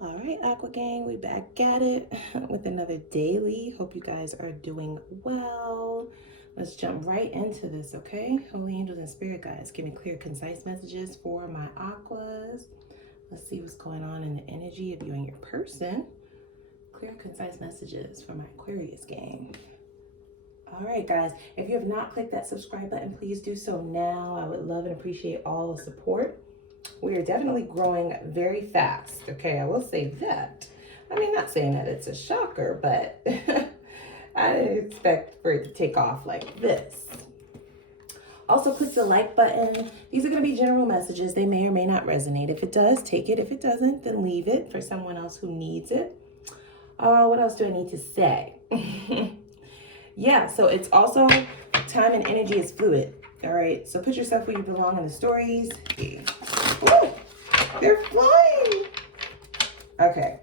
All right, Aqua Gang, we back at it with another daily. Hope you guys are doing well. Let's jump right into this, okay? Holy angels and spirit guides, give me clear, concise messages for my Aquas. Let's see what's going on in the energy of you and your person. Clear, concise messages for my Aquarius gang. All right, guys, if you have not clicked that subscribe button, please do so now. I would love and appreciate all the support. We are definitely growing very fast. Okay, I will say that. I mean, not saying that it's a shocker, but I didn't expect for it to take off like this. Also, click the like button. These are going to be general messages. They may or may not resonate. If it does, take it. If it doesn't, then leave it for someone else who needs it. What else do I need to say? Yeah, so it's also time and energy is fluid. All right, so put yourself where you belong in the stories. Woo, they're flying. Okay,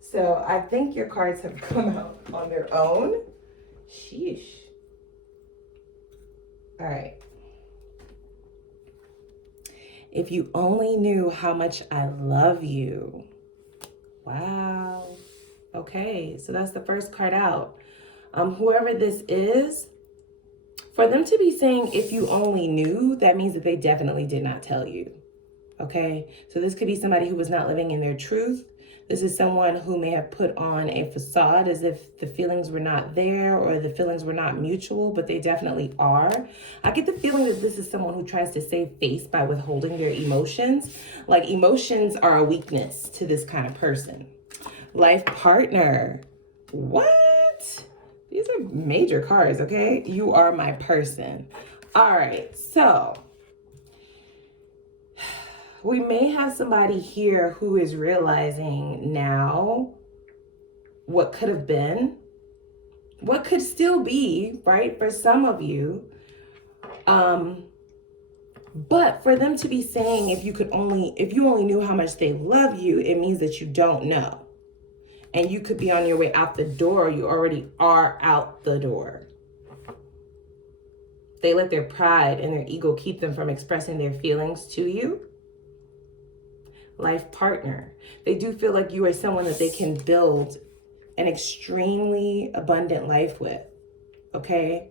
so I think your cards have come out on their own. Sheesh. All right. If you only knew how much I love you. Wow. Okay, so that's the first card out. Whoever this is, for them to be saying if you only knew, that means that they definitely did not tell you. Okay, so this could be somebody who was not living in their truth. This is someone who may have put on a facade as if the feelings were not there or the feelings were not mutual, but they definitely are. I get the feeling that this is someone who tries to save face by withholding their emotions. Like emotions are a weakness to this kind of person. Life partner. What? These are major cards, okay? You are my person. All right, so we may have somebody here who is realizing now what could have been, what could still be, right, for some of you. But for them to be saying if you only knew how much they love you, it means that you don't know. And you could be on your way out the door. You already are out the door. They let their pride and their ego keep them from expressing their feelings to you. Life partner. They do feel like you are someone that they can build an extremely abundant life with. Okay?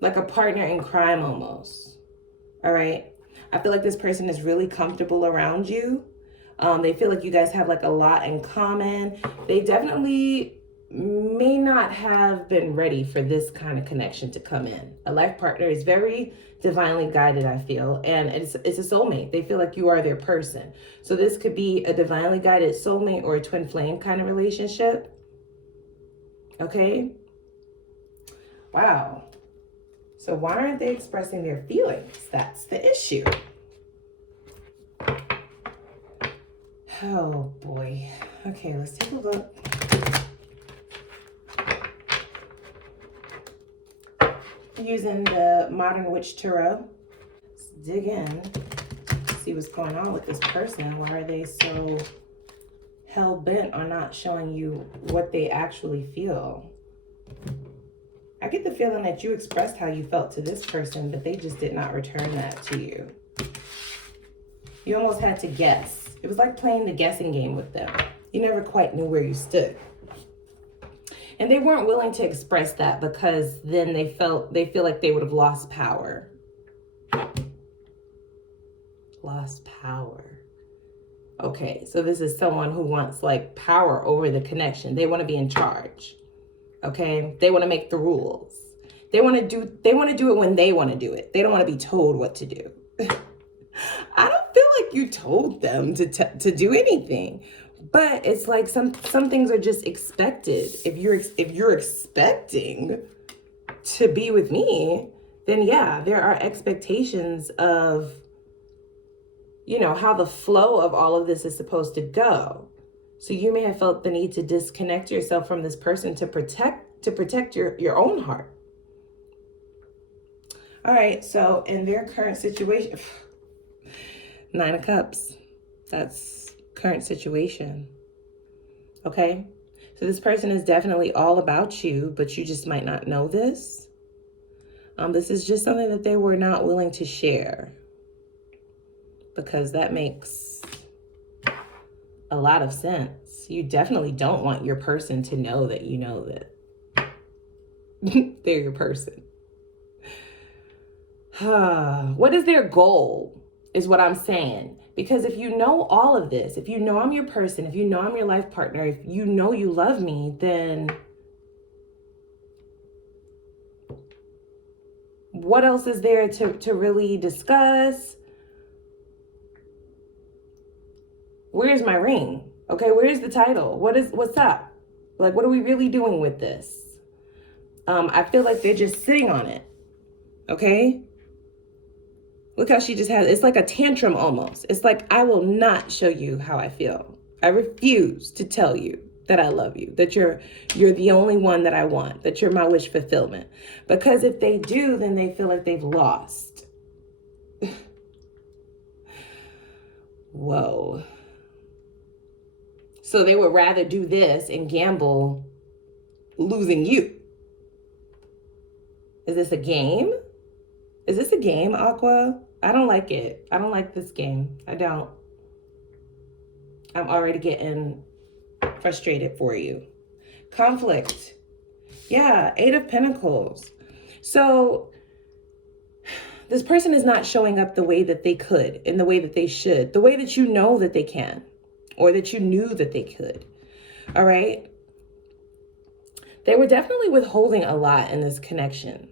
Like a partner in crime almost. All right? I feel like this person is really comfortable around you. They feel like you guys have like a lot in common. They definitely may not have been ready for this kind of connection to come in. A life partner is very divinely guided, I feel, and it's a soulmate. They feel like you are their person. So this could be a divinely guided soulmate or a twin flame kind of relationship. Okay? Wow. So why aren't they expressing their feelings? That's the issue. Oh boy. Okay, let's take a look. Using the Modern Witch Tarot. Let's dig in, see what's going on with this person. Why are they so hell-bent on not showing you what they actually feel? I get the feeling that you expressed how you felt to this person, but they just did not return that to you. You almost had to guess. It was like playing the guessing game with them. You never quite knew where you stood. And they weren't willing to express that because then they feel like they would have lost power. Lost power. Okay, so this is someone who wants like power over the connection. They want to be in charge. Okay? They want to make the rules. They want to do it when they want to do it. They don't want to be told what to do. I don't feel like you told them to do anything, but it's like some things are just expected. If you're expecting to be with me, then yeah, there are expectations of, you know, how the flow of all of this is supposed to go. So you may have felt the need to disconnect yourself from this person to protect your own heart. All right, so in their current situation, 9 of Cups, that's current situation. Okay, so this person is definitely all about you, but you just might not know this. This is just something that they were not willing to share, because that makes a lot of sense. You definitely don't want your person to know that you know that they're your person. What is their goal is what I'm saying. Because if you know all of this, if you know I'm your person, if you know I'm your life partner, if you know you love me, then what else is there to really discuss? Where's my ring? Okay, where's the title? What's up? Like, what are we really doing with this? I feel like they're just sitting on it. Okay? Look how she just has, it's like a tantrum almost. It's like, I will not show you how I feel. I refuse to tell you that I love you, that you're the only one that I want, that you're my wish fulfillment. Because if they do, then they feel like they've lost. Whoa. So they would rather do this and gamble losing you. Is this a game? Is this a game, Aqua? I don't like it. I don't like this game. I don't. I'm already getting frustrated for you. Conflict. Yeah, 8 of Pentacles. So this person is not showing up the way that they could, in the way that they should, the way that you know that they can, or that you knew that they could. All right? They were definitely withholding a lot in this connection.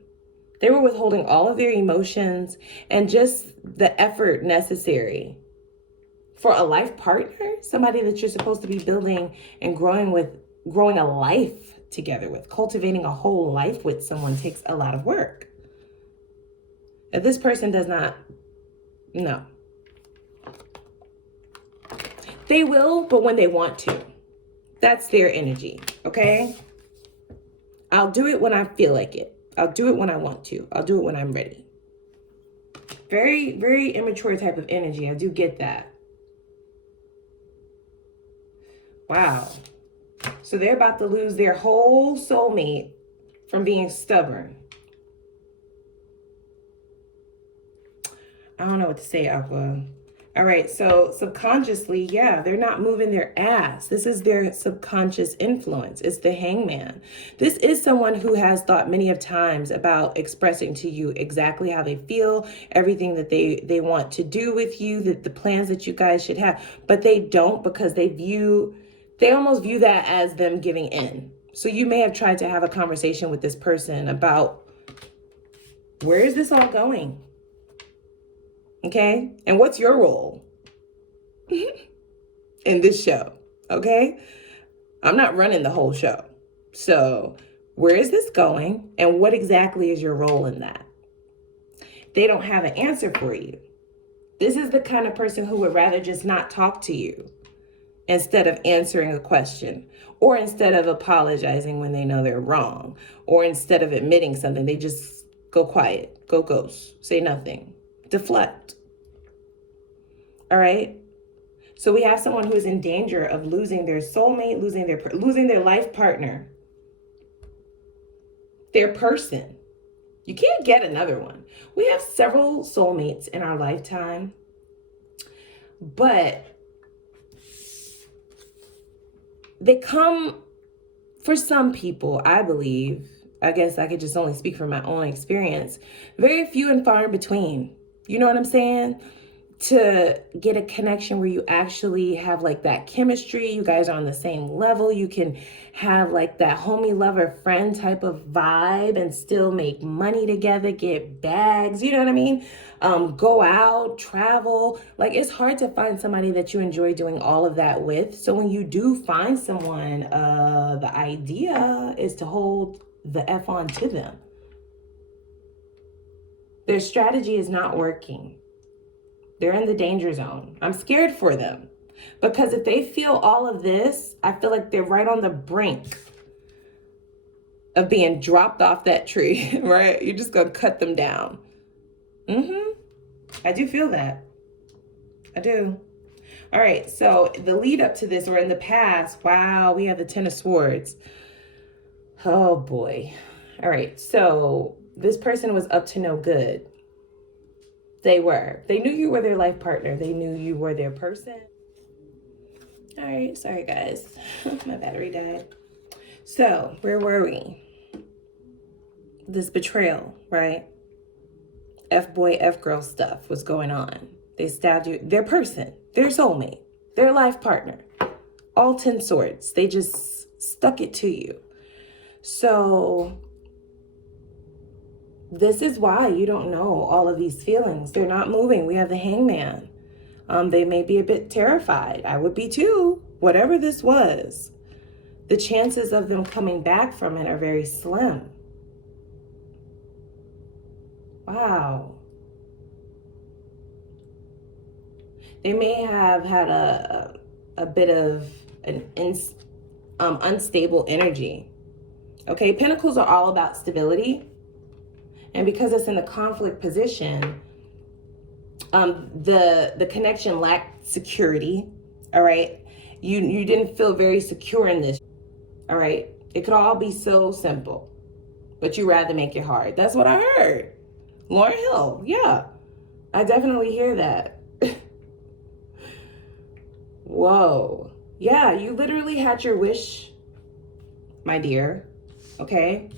They were withholding all of their emotions and just the effort necessary for a life partner, somebody that you're supposed to be building and growing a life together with. Cultivating a whole life with someone takes a lot of work. If this person does not, no. They will, but when they want to. That's their energy, okay? I'll do it when I feel like it. I'll do it when I want to. I'll do it when I'm ready. Very, very immature type of energy. I do get that. Wow. So they're about to lose their whole soulmate from being stubborn. I don't know what to say, Aqua. All right, so subconsciously, yeah, they're not moving their ass. This is their subconscious influence. It's the hangman. This is someone who has thought many of times about expressing to you exactly how they feel, everything that they want to do with you, that the plans that you guys should have, but they don't because they almost view that as them giving in. So you may have tried to have a conversation with this person about, where is this all going? Okay? And what's your role in this show? Okay? I'm not running the whole show. So where is this going? And what exactly is your role in that? They don't have an answer for you. This is the kind of person who would rather just not talk to you instead of answering a question, or instead of apologizing when they know they're wrong, or instead of admitting something, they just go quiet, go ghost, say nothing. Deflect. All right. So we have someone who is in danger of losing their soulmate, losing their life partner, their person. You can't get another one. We have several soulmates in our lifetime, but they come, for some people, I believe, I guess I could just only speak from my own experience, very few and far in between. You know what I'm saying? To get a connection where you actually have like that chemistry, you guys are on the same level, you can have like that homie lover friend type of vibe and still make money together, get bags, you know what I mean? Go out, travel. Like, it's hard to find somebody that you enjoy doing all of that with. So when you do find someone, the idea is to hold the F on to them. Their strategy is not working. They're in the danger zone. I'm scared for them because if they feel all of this, I feel like they're right on the brink of being dropped off that tree, right? You're just going to cut them down. I do feel that. I do. All right. So the lead up to this, or in the past, wow, we have the 10 of Swords. Oh boy. All right. So this person was up to no good. They were. They knew you were their life partner. They knew you were their person. All right, sorry guys, my battery died. So where were we? This betrayal, right? F-boy, F-girl stuff was going on. They stabbed you, their person, their soulmate, their life partner, all 10 swords. They just stuck it to you. So this is why you don't know all of these feelings. They're not moving. We have the hangman. They may be a bit terrified. I would be too. Whatever this was, the chances of them coming back from it are very slim. Wow. They may have had a bit of an unstable energy. Okay, Pentacles are all about stability. And because it's in the conflict position, the connection lacked security. All right. You didn't feel very secure in this. All right. It could all be so simple, but you rather make it hard. That's what I heard. Lauryn Hill. Yeah, I definitely hear that. Whoa. Yeah, you literally had your wish, my dear. Okay.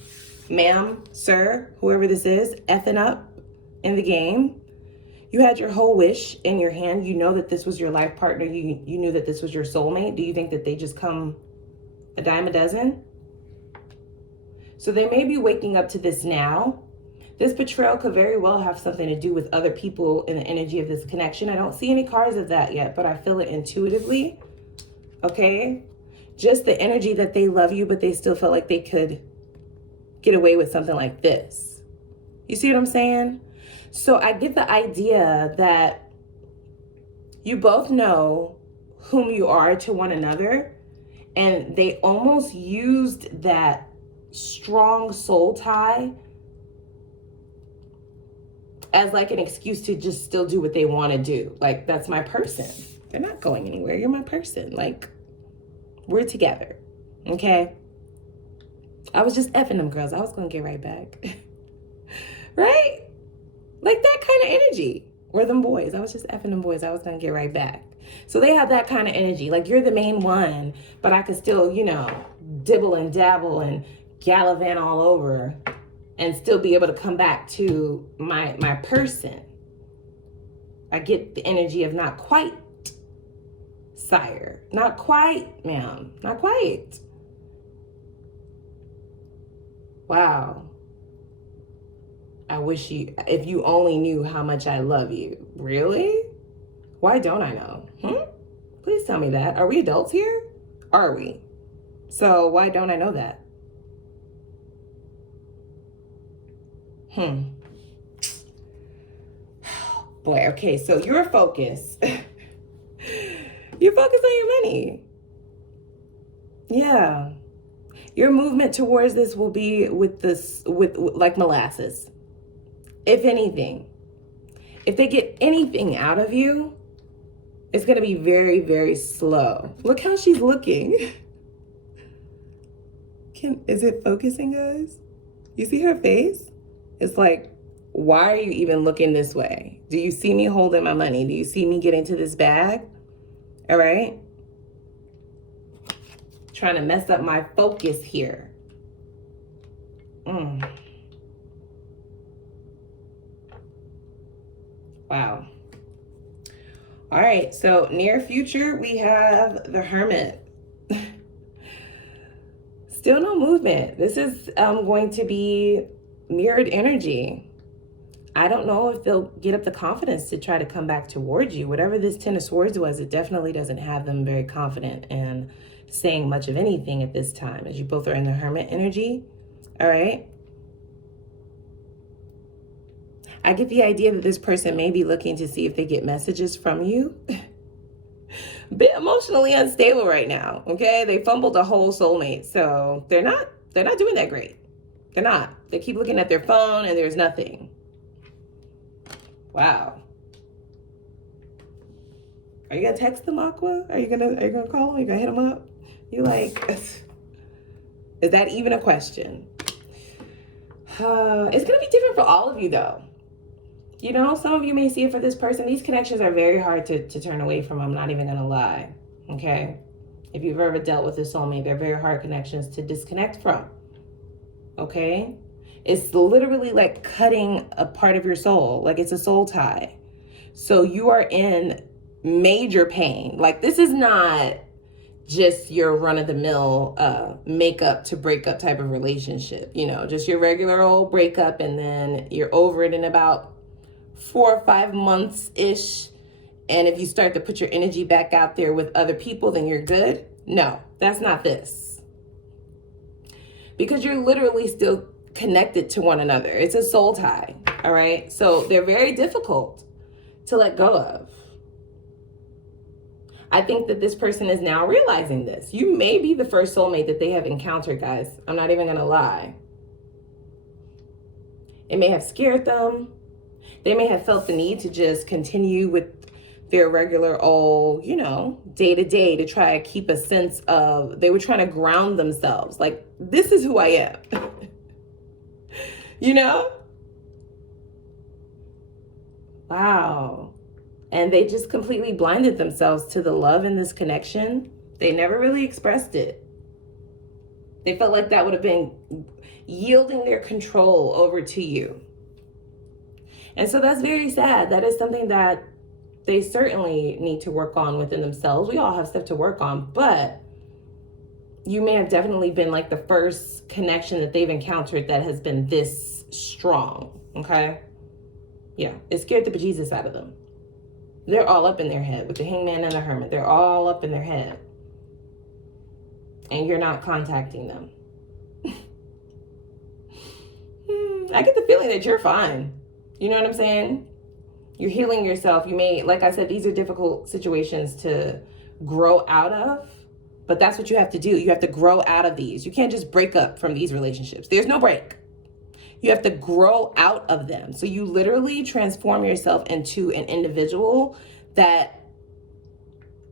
Ma'am, sir, whoever this is, effing up in the game. You had your whole wish in your hand. You know that this was your life partner. You knew that this was your soulmate. Do you think that they just come a dime a dozen? So they may be waking up to this now. This betrayal could very well have something to do with other people in the energy of this connection. I don't see any cards of that yet, but I feel it intuitively. Okay? Just the energy that they love you, but they still felt like they could get away with something like this. You see what I'm saying? So I get the idea that you both know whom you are to one another, and they almost used that strong soul tie as like an excuse to just still do what they want to do. Like, that's my person. They're not going anywhere. You're my person. Like, we're together. Okay? I was just effing them girls. I was going to get right back. Right? Like that kind of energy. Or them boys. I was just effing them boys. I was going to get right back. So they have that kind of energy. Like, you're the main one, but I could still, you know, dibble and dabble and gallivant all over and still be able to come back to my person. I get the energy of not quite, sire. Not quite, ma'am. Not quite. Wow. I wish you, if you only knew how much I love you. Really? Why don't I know? Please tell me that. Are we adults here? Are we? So why don't I know that? Boy, okay, so your focus. You're focused on your money. Yeah. Your movement towards this will be with like molasses. If anything. If they get anything out of you, it's going to be very, very slow. Look how she's looking. Is it focusing, guys? You see her face? It's like, why are you even looking this way? Do you see me holding my money? Do you see me getting to this bag? All right. Trying to mess up my focus here. Wow. All right. So near future, we have the Hermit. Still no movement. This is going to be mirrored energy. I don't know if they'll get up the confidence to try to come back towards you. Whatever this Ten of Swords was, it definitely doesn't have them very confident and saying much of anything at this time, as you both are in the Hermit energy. All right. I get the idea that this person may be looking to see if they get messages from you. Bit emotionally unstable right now. Okay. They fumbled a whole soulmate. So they're not doing that great. They're not. They keep looking at their phone and there's nothing. Wow. Are you gonna text them, Aqua? Are you gonna call them? Are you gonna hit them up? You like, is that even a question? It's gonna be different for all of you though. You know, some of you may see it for this person. These connections are very hard to turn away from. I'm not even gonna lie. Okay? If you've ever dealt with a soulmate, they're very hard connections to disconnect from. Okay? It's literally like cutting a part of your soul. Like it's a soul tie. So you are in major pain. Like this is not just your run-of-the-mill make-up to break-up type of relationship. You know, just your regular old breakup and then you're over it in about 4 or 5 months-ish. And if you start to put your energy back out there with other people, then you're good. No, that's not this. Because you're literally still connected to one another. It's a soul tie, all right? So they're very difficult to let go of. I think that this person is now realizing this. You may be the first soulmate that they have encountered, guys. I'm not even gonna lie. It may have scared them. They may have felt the need to just continue with their regular old, you know, day to day to try to keep a sense of, they were trying to ground themselves. Like, this is who I am. You know? Wow. And they just completely blinded themselves to the love in this connection. They never really expressed it. They felt like that would have been yielding their control over to you. And so that's very sad. That is something that they certainly need to work on within themselves. We all have stuff to work on, but you may have definitely been like the first connection that they've encountered that has been this strong, okay? Yeah, it scared the bejesus out of them. They're all up in their head with the hangman and the hermit. They're all up in their head. And you're not contacting them. I get the feeling that you're fine. You know what I'm saying? You're healing yourself. You may, like I said, these are difficult situations to grow out of, but that's what you have to do. You have to grow out of these. You can't just break up from these relationships. There's no break. You have to grow out of them. So you literally transform yourself into an individual that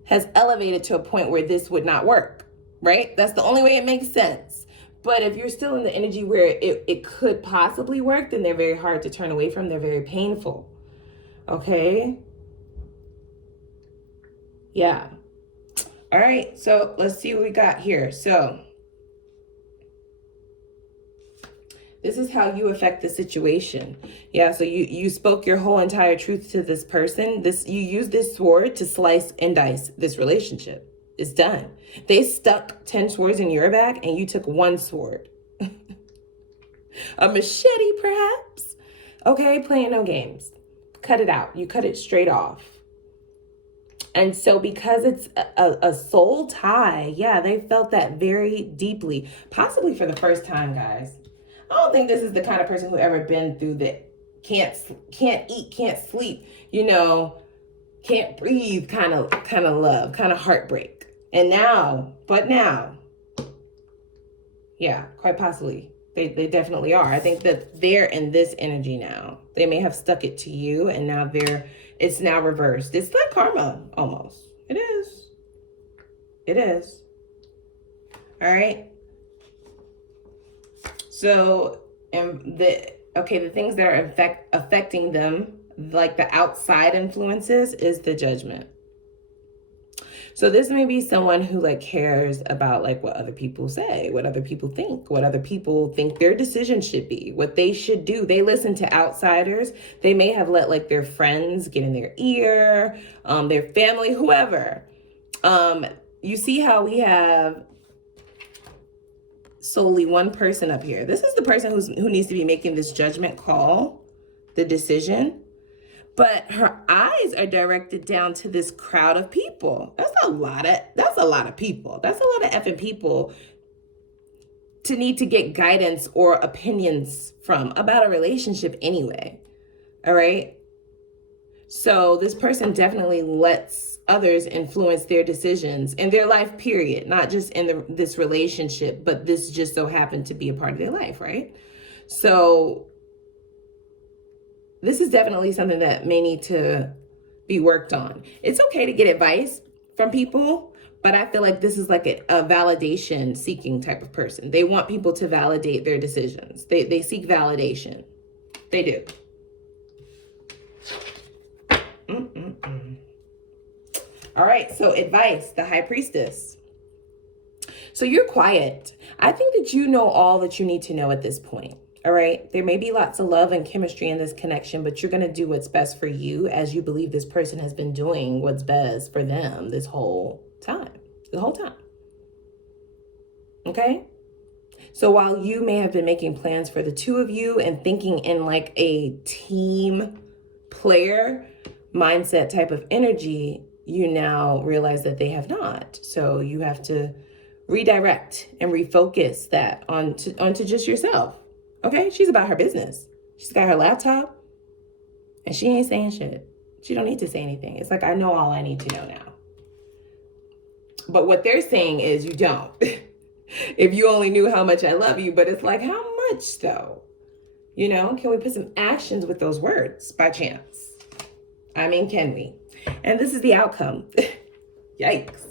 has elevated to a point where this would not work, right? That's the only way it makes sense. But if you're still in the energy where it could possibly work, then they're very hard to turn away from. They're very painful. Okay? Yeah. All right, so let's see what we got here. So this is how you affect the situation. Yeah, so you spoke your whole entire truth to this person. You use this sword to slice and dice this relationship. It's done. They stuck 10 swords in your back and you took one sword. A machete, perhaps? Okay, playing no games. Cut it out. You cut it straight off. And so because it's a soul tie, yeah, they felt that very deeply, possibly for the first time, guys. I don't think this is the kind of person who ever been through the can't eat, can't sleep, you know, can't breathe kind of love, kind of heartbreak. And now, yeah, quite possibly. They definitely are. I think that they're in this energy now. They may have stuck it to you and now it's now reversed. It's like karma almost. It is. It is. All right. So, the things that are affecting them, like the outside influences, is the judgment. So this may be someone who like cares about like what other people say, what other people think, what other people think their decision should be, what they should do. They listen to outsiders. They may have let like their friends get in their ear, their family, whoever. You see how we have solely one person up here. This is the person who needs to be making this judgment call, the decision. But her eyes are directed down to this crowd of people. That's a lot of people. That's a lot of effing people to need to get guidance or opinions from about a relationship anyway. All right. So this person definitely lets others influence their decisions in their life, period. Not just in this relationship, but this just so happened to be a part of their life, right? So this is definitely something that may need to be worked on. It's okay to get advice from people, but I feel like this is like a validation seeking type of person. They want people to validate their decisions. They seek validation. They do. All right, so advice, the High Priestess. So you're quiet. I think that you know all that you need to know at this point. All right. There may be lots of love and chemistry in this connection, but you're going to do what's best for you, as you believe this person has been doing what's best for them this whole time. The whole time. Okay. So while you may have been making plans for the two of you and thinking in like a team player mindset type of energy, you now realize that they have not. So you have to redirect and refocus that onto just yourself. Okay, she's about her business. She's got her laptop and she ain't saying shit. She don't need to say anything. It's like, I know all I need to know now. But what they're saying is you don't. If you only knew how much I love you, but it's like, how much though? You know, can we put some actions with those words by chance? I mean, can we? And this is the outcome. Yikes.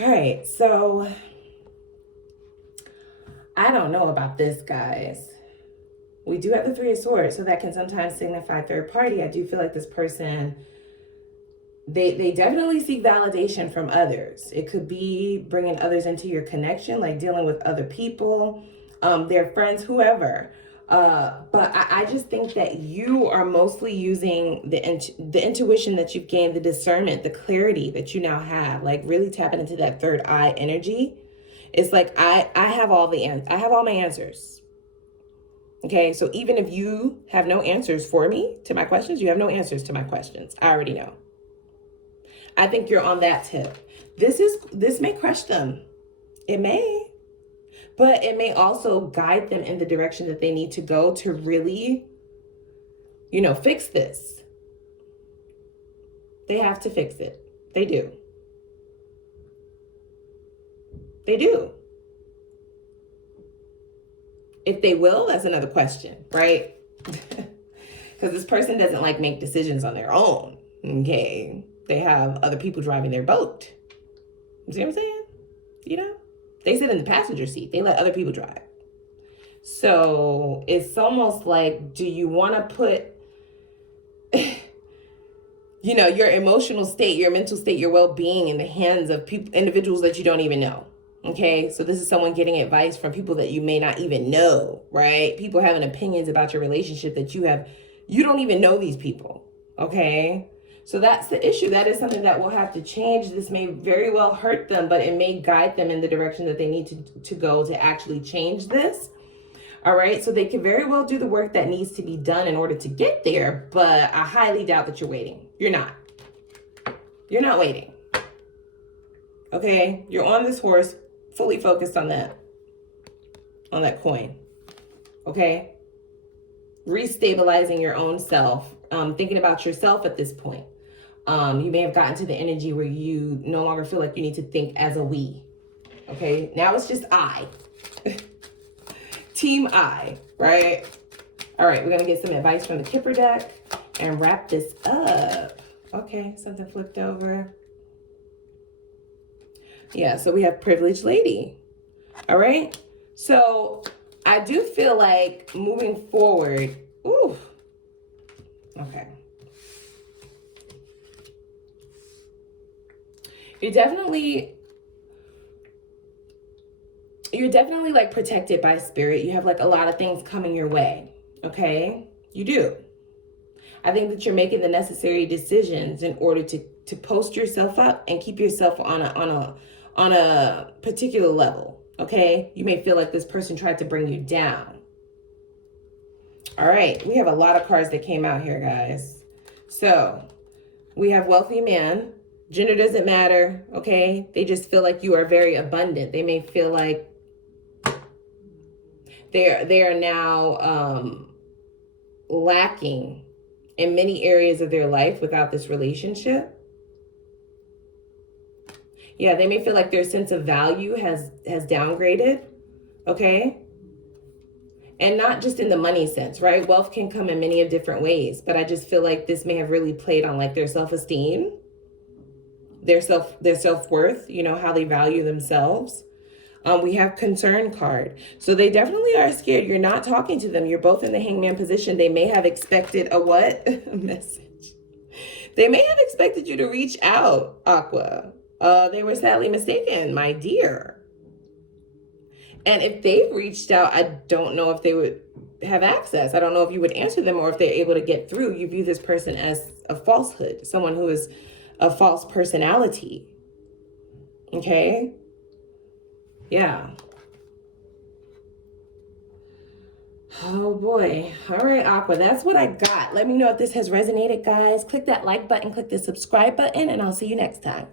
All right, so I don't know about this, guys. We do have the Three of Swords, so that can sometimes signify third party. I do feel like this person, they definitely seek validation from others. It could be bringing others into your connection, like dealing with other people, their friends, whoever. But I just think that you are mostly using the intuition that you've gained, the discernment, the clarity that you now have, like really tapping into that third eye energy. It's like, I have all my answers. Okay. So even if you have no answers for me to my questions, you have no answers to my questions. I already know. I think you're on that tip. This may crush them. It may. But it may also guide them in the direction that they need to go to really, fix this. They have to fix it. They do. They do. If they will, that's another question, right? Because this person doesn't like make decisions on their own. Okay. They have other people driving their boat. You see what I'm saying? They sit in the passenger seat. They let other people drive. So it's almost like, do you want to put, your emotional state, your mental state, your well-being in the hands of individuals that you don't even know? Okay. So this is someone getting advice from people that you may not even know, right? People having opinions about your relationship that you don't even know these people. Okay. So that's the issue. That is something that will have to change. This may very well hurt them, but it may guide them in the direction that they need to go to actually change this. All right. So they can very well do the work that needs to be done in order to get there. But I highly doubt that you're waiting. You're not. You're not waiting. Okay. You're on this horse, fully focused on that coin. Okay. Restabilizing your own self. Thinking about yourself at this point. You may have gotten to the energy where you no longer feel like you need to think as a we. Okay, now it's just I. Team I, right? All right, we're going to get some advice from the Kipper deck and wrap this up. Okay, something flipped over. Yeah, so we have Privileged Lady. All right, so I do feel like moving forward, okay. You're definitely like protected by spirit. You have like a lot of things coming your way. Okay. You do. I think that you're making the necessary decisions in order to post yourself up and keep yourself on a particular level. Okay. You may feel like this person tried to bring you down. All right. We have a lot of cards that came out here, guys. So we have wealthy man. Gender doesn't matter, okay? They just feel like you are very abundant. They may feel like they are now lacking in many areas of their life without this relationship. Yeah, they may feel like their sense of value has downgraded, okay? And not just in the money sense, right? Wealth can come in many of different ways, but I just feel like this may have really played on like their self-esteem. Their self-worth, how they value themselves. We have concern card. So they definitely are scared. You're not talking to them. You're both in the hangman position. They may have expected a what? A message. They may have expected you to reach out, Aqua. They were sadly mistaken, my dear. And if they reached out, I don't know if they would have access. I don't know if you would answer them or if they're able to get through. You view this person as a falsehood, someone who is a false personality. Okay? Yeah. Oh boy. All right, Aqua, that's what I got. Let me know if this has resonated, guys. Click that like button, click the subscribe button, and I'll see you next time.